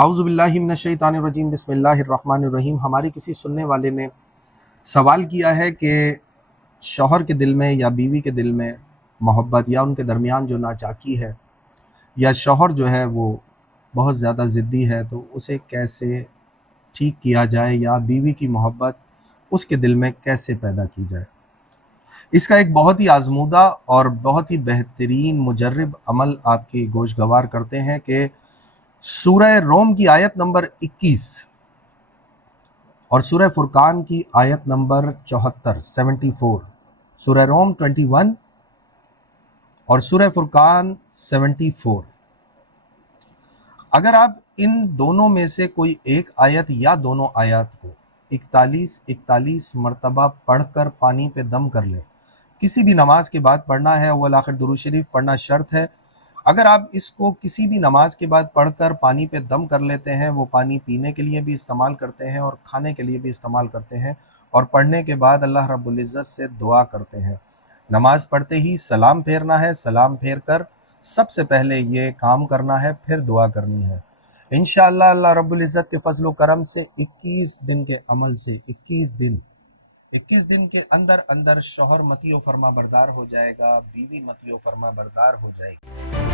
اعوذ باللہ من الشیطان الرجیم بسم اللہ الرحمن الرحیم۔ ہمارے کسی سننے والے نے سوال کیا ہے کہ شوہر کے دل میں یا بیوی کے دل میں محبت یا ان کے درمیان جو ناچاکی ہے یا شوہر جو ہے وہ بہت زیادہ ضدی ہے تو اسے کیسے ٹھیک کیا جائے یا بیوی کی محبت اس کے دل میں کیسے پیدا کی جائے۔ اس کا ایک بہت ہی آزمودہ اور بہت ہی بہترین مجرب عمل آپ کی گوش گوار کرتے ہیں کہ سورہ روم کی آیت نمبر 21 اور سورہ فرقان کی آیت نمبر 74 سورہ روم 21 اور سورہ فرقان 74، اگر آپ ان دونوں میں سے کوئی ایک آیت یا دونوں آیات کو 41 مرتبہ پڑھ کر پانی پہ دم کر لیں، کسی بھی نماز کے بعد پڑھنا ہے، اول آخر درود شریف پڑھنا شرط ہے۔ اگر آپ اس کو کسی بھی نماز کے بعد پڑھ کر پانی پہ دم کر لیتے ہیں، وہ پانی پینے کے لیے بھی استعمال کرتے ہیں اور کھانے کے لیے بھی استعمال کرتے ہیں، اور پڑھنے کے بعد اللہ رب العزت سے دعا کرتے ہیں۔ نماز پڑھتے ہی سلام پھیرنا ہے، سلام پھیر کر سب سے پہلے یہ کام کرنا ہے، پھر دعا کرنی ہے۔ انشاءاللہ اللہ رب العزت کے فضل و کرم سے 21 دن کے عمل سے 21 دن کے اندر شوہر مطیع و فرما بردار ہو جائے گا، بیوی مطیع و فرما بردار ہو جائے گی۔